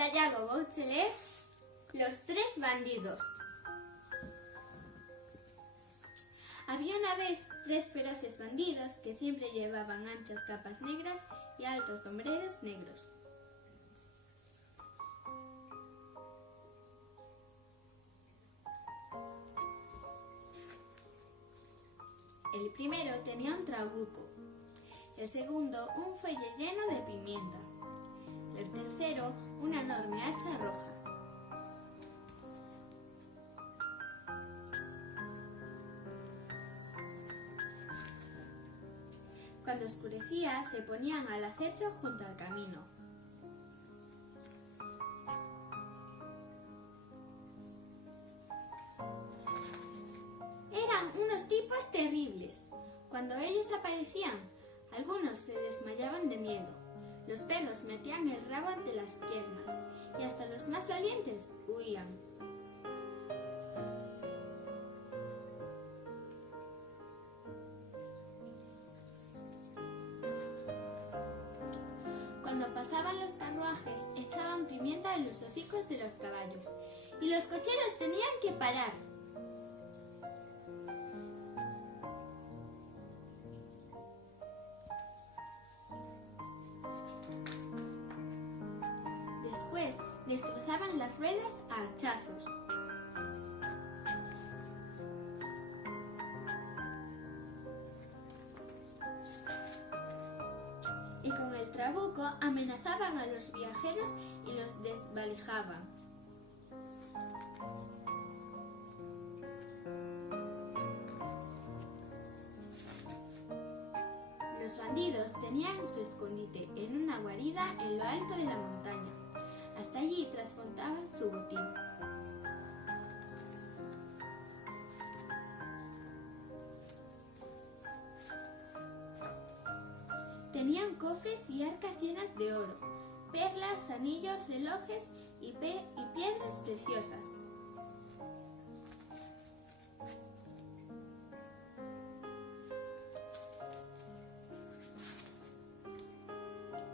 la Yago Bachelet, Los tres bandidos. Había una vez 3 feroces bandidos que siempre llevaban anchas capas negras y altos sombreros negros. El primero tenía un trabuco, el segundo un fuelle lleno de pimienta, el tercero una enorme hacha roja. Cuando oscurecía se ponían al acecho junto al camino. Eran unos tipos terribles. Cuando ellos aparecían, algunos se desmayaban de miedo. Los perros metían el rabo entre las piernas y hasta los más valientes huían. Cuando pasaban los carruajes, echaban pimienta en los hocicos de los caballos y los cocheros tenían que parar. Después destrozaban las ruedas a hachazos. Y con el trabuco amenazaban a los viajeros y los desvalijaban. Los bandidos tenían su escondite en una guarida en lo alto de la montaña. Hasta allí transportaban su botín. Tenían cofres y arcas llenas de oro, perlas, anillos, relojes y piedras preciosas.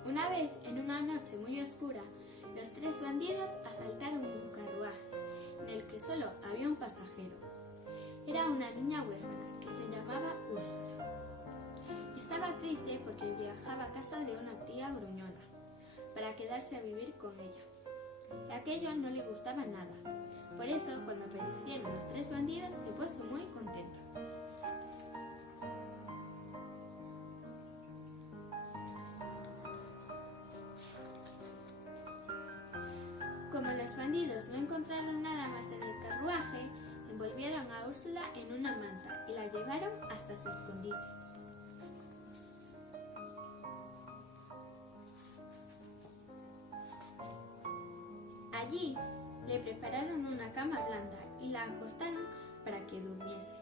Una vez, en una noche muy oscura, los 3 bandidos asaltaron un carruaje en el que solo había un pasajero. Era una niña huérfana que se llamaba Úrsula. Estaba triste porque viajaba a casa de una tía gruñona para quedarse a vivir con ella. Y aquello no le gustaba nada. Por eso, cuando aparecieron los 3 bandidos, se puso muy contenta. Como los bandidos no encontraron nada más en el carruaje, envolvieron a Úrsula en una manta y la llevaron hasta su escondite. Allí le prepararon una cama blanda y la acostaron para que durmiese.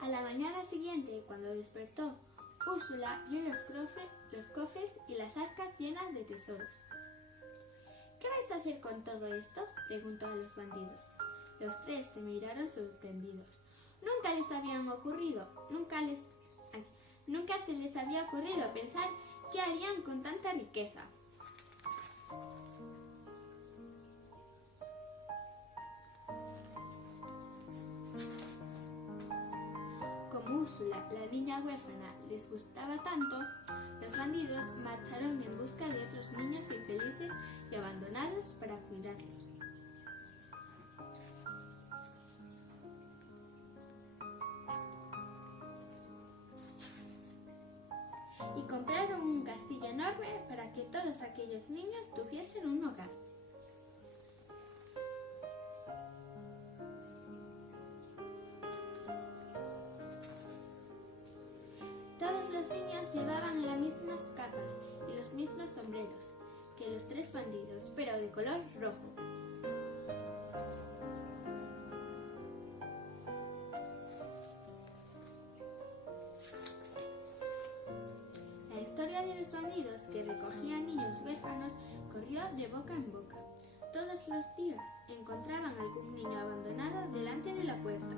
A la mañana siguiente, cuando despertó, Úrsula vio los cofres y las arcas llenas de tesoros. ¿Qué vais a hacer con todo esto?, preguntó a los bandidos. Los 3 se miraron sorprendidos. Nunca se les había ocurrido pensar qué harían con tanta riqueza. Como Úrsula, la niña huérfana, les gustaba tanto, los bandidos marcharon en busca de otros niños infelices y abandonados para cuidarlos. Y compraron un castillo enorme para que todos aquellos niños tuviesen un hogar. Todos los niños llevaban las mismas capas y los mismos sombreros que los 3 bandidos, pero de color rojo. La historia de los bandidos que recogían niños huérfanos corrió de boca en boca. Todos los días encontraban algún niño abandonado delante de la puerta.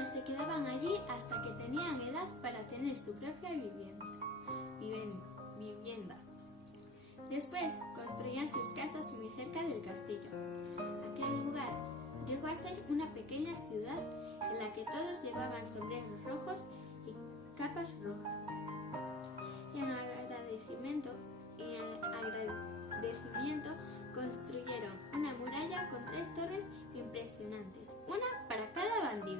niños se quedaban allí hasta que tenían edad para tener su propia vivienda. Después construían sus casas muy cerca del castillo. Aquel lugar llegó a ser una pequeña ciudad en la que todos llevaban sombreros rojos y capas rojas. En agradecimiento construyeron una muralla con 3 torres impresionantes, una para cada bandido.